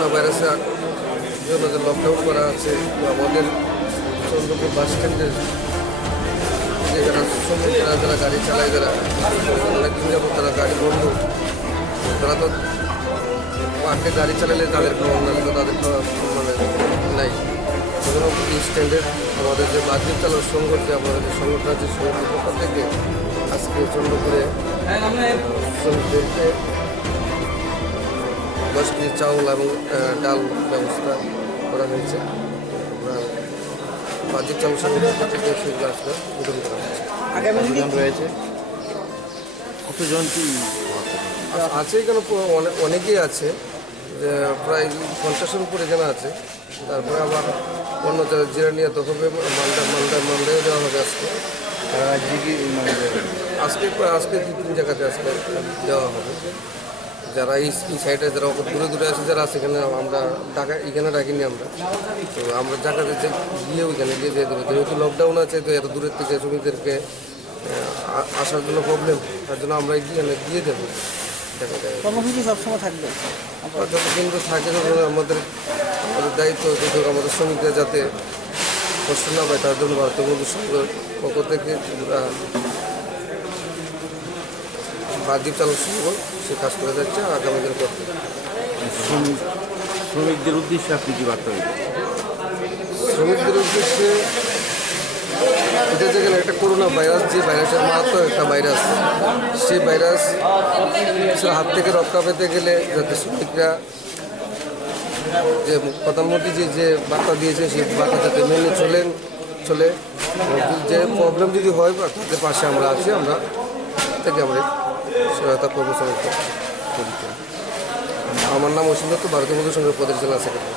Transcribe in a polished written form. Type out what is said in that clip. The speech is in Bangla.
করোনা ভাইরাসের জন্য যে লকডাউন করা আছে, আমাদের চন্দ্রপুর বাস স্ট্যান্ডের যে যারা শ্রমিকরা যারা গাড়ি চালায়, যারা অনেকদিন যাবত তারা গাড়ি বন্ধ, তারা তো পার্কে গাড়ি চালালে তাদের কোনো অন্যান্য তাদের তো মানে নাই। সেজন্য এই স্ট্যান্ডের আমাদের যে বাসের চালক সংঘ, যে আমাদের যে সংগঠন আছে, সংগঠনের পক্ষ থেকে আজকে চন্দ্রপুরে শ্রমিকদেরকে 10 কেজি চাউল এবং ডাল ব্যবস্থা করা হয়েছে। বাজির চাউল সংগঠন থেকে সেই গ্লাসটা বিতরণ করা হয়েছে। কতজন রয়েছে? কতজন কি আছে এখানে অনেকেই আছে, যে প্রায় 50-এর উপরে এখানে আছে। তারপরে আবার অন্য জেলা নিয়ে তো হবে, মালদায় দেওয়া হবে আজকে। আজকে 2-3 জায়গাতে আজকে দেওয়া হবে। যারা এই সাইডে যারা দূরে দূরে আছে, যারা আছে এখানে আমরা এখানে ডাকিনি আমরা, তো আমরা জায়গাতে গিয়ে ওইখানে গিয়ে দিয়ে দেবো। যেহেতু লকডাউন আছে, তো এত দূরের থেকে শ্রমিকদেরকে আসার জন্য প্রবলেম, তার জন্য আমরা দিয়ে দেবো। কর্মসূচি সবসময় থাকবে? যতদিন তো থাকে, আমাদের দায়িত্ব যত আমাদের শ্রমিকরা যাতে কষ্ট না পায়, তার জন্য ভারতীয় বন্ধু সংঘের পক্ষ থেকে বাজির চালক সংঘ সে কাজ করে যাচ্ছে আর আগামী দিন করতে। শ্রমিকদের উদ্দেশ্যে আপনি কি বার্তা দেবেন? শ্রমিকদের উদ্দেশ্যে এটা যেখানে একটা করোনা ভাইরাস, যে ভাইরাসের মারাত্মক একটা ভাইরাস, সেই ভাইরাস হাত থেকে রক্ষা পেতে গেলে যাতে শ্রমিকরা যে প্রধানমন্ত্রী যে বার্তা দিয়েছে, সেই বার্তা যাতে মেনে চলে যে প্রবলেম যদি হয় বা তাদের পাশে আমরা আছি, আমরা থেকে আমরা সহায়তা করবো শ্রমিকদের। আমার নাম অসীম দত্ত, ভারতীয় বন্ধু সংঘের প্রদেশ জেলা সেক্রেটারি।